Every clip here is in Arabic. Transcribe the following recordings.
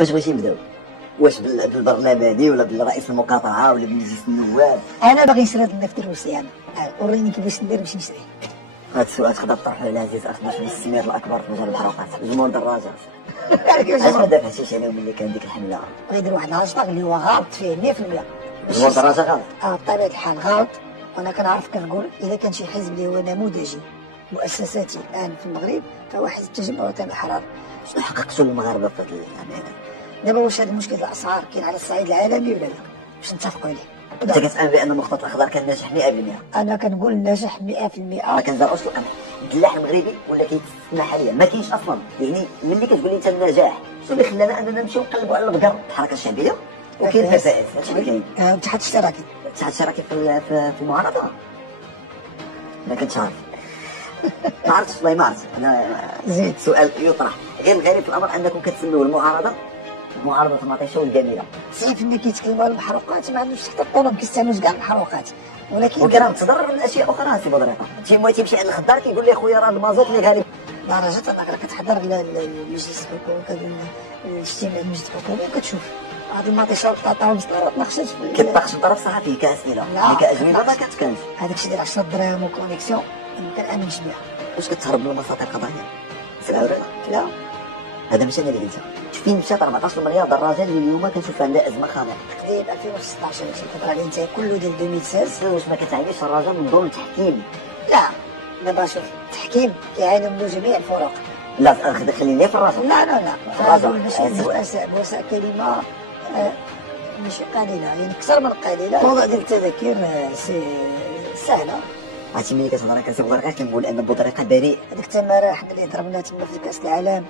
واش بغيتي نبداو؟ واش بالبرلماني ولا بالرئيس المقاطعه ولا بمجلس النواب؟ انا باغي نشري هاد النفط الروسي انا وريني كيفاش ندير باش نشري. هاد السؤال تقدر تطرحه على العزيز اخ باش الاستثمار الاكبر في مجال الحركات جمهور دراجات. علاش ما دافعتيش عليهم ملي كان ديك الحمله؟ غيدير واحد الهاشتاغ اللي هو غلط فيه 100%. جمهور دراجه غلط؟ بطبيعه الحال غلط. وانا كنعرف كنقول اذا كان شي حزب اللي هو نموذجي مؤسساتي الان في المغرب فهو حزب التجمع الوطني الحرار. شنو حققتوا للمغاربه في هذه العمليه؟ دابا واش هذا المشكل الاسعار كاين على الصعيد العالمي ولا لا؟ باش نتفقوا عليه. انت كتامن بان المخطط الاخضر كان ناجح 100%؟ انا كنقول ناجح 100%. ما كنزرعوش القمح. الدلاح المغربي ولا كيتسنى حاليا ما كاينش اصلا. يعني ملي كتقول لي انت النجاح شنو اللي خلانا اننا نمشيو نقلبوا على البقر الحركه الشعبيه وكاين الفسائل هادشي اللي كاين. الاتحاد الاشتراكي في المعارضه ما كنتش عارف. ما عرفتش والله ما عرفت انا. زيد سؤال يطرح غير الغريب في الامر انكم كتسميو المعارضه المطيشه والجميله. 90% كيتكلموا على المحروقات ما عندوش حتى الطلب كيستعملوش كاع المحروقات ولكن وكان تضرر من اشياء اخرى. سي بودريقه تيمشي عند الخضار كيقول لي خويا راه المازوت اللي غالي درجه انك كتحضر المجلس الحكومي الاجتماع المجلس الحكومي وكتشوف هاد المطيشه والبطاطا والمسطره تناقشات كيطاقش من طرف صحفي كاسئله اللي كاجوبه ما كتكونش. هذاك الشيء ديال 10 دراهم وكونيكسيون ما كنامنش بها. واش كتهرب من المساطر القضائيه؟ لا هذا ماشي انا اللي قلتها. فين مشات 14 مليار دراجه اللي اليوم كنشوف عندها ازمه خانقه؟ تقديم 2016 ماشي الفتره اللي انت كله ديال 2016. واش ما كتعانيش الرجاء من دور التحكيم؟ لا دابا شوف التحكيم كيعاني من جميع الفرق. لا خليني في الرجاء. لا بوسع كلمه ماشي قليله يعني اكثر من قليله. الموضوع ديال التذاكر سهله. عرفتي ملي كتهضر كاسي بودريقه كنقول ان بودريقه بريء. هذيك التماره حنا اللي ضربنا تما في كاس العالم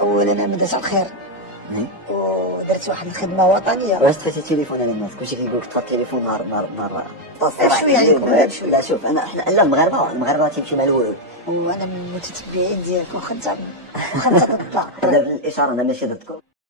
اولا انا مدات الخير ودرت واحد الخدمه وطنيه. واش تفاتي التليفون على الناس كلشي كيقول لك تفات التليفون نهار شويه عليكم لا شوف انا احنا لا المغاربه تيمشيو مع الورود وانا من المتتبعين ديالكم خنت تطلع. هذا الاشاره انا ماشي ضدكم.